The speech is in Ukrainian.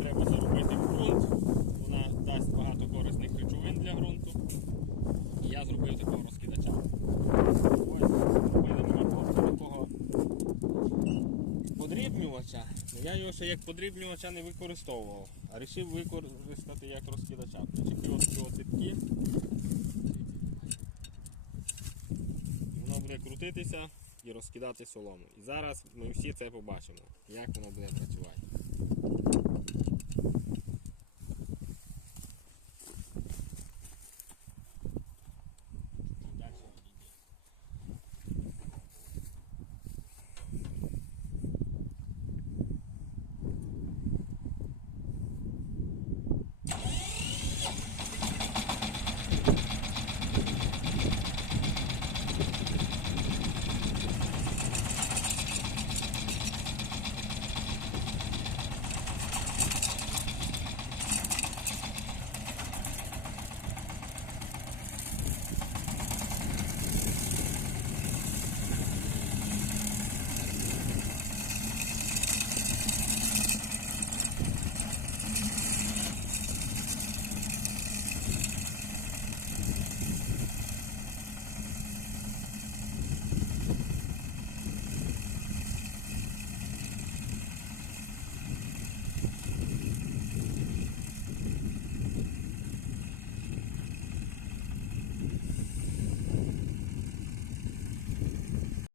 Треба зробити ґрунт, вона дасть багато корисних речовин для ґрунту. І я зробив такого розкидача. Ось зробили мені просто такого подрібнювача. Ну, я його ще як подрібнювача не використовував, а вирішив використати як розкидача. Причепив ось цитки. Воно буде крутитися і розкидати солому. І зараз ми всі це побачимо, як воно буде працювати.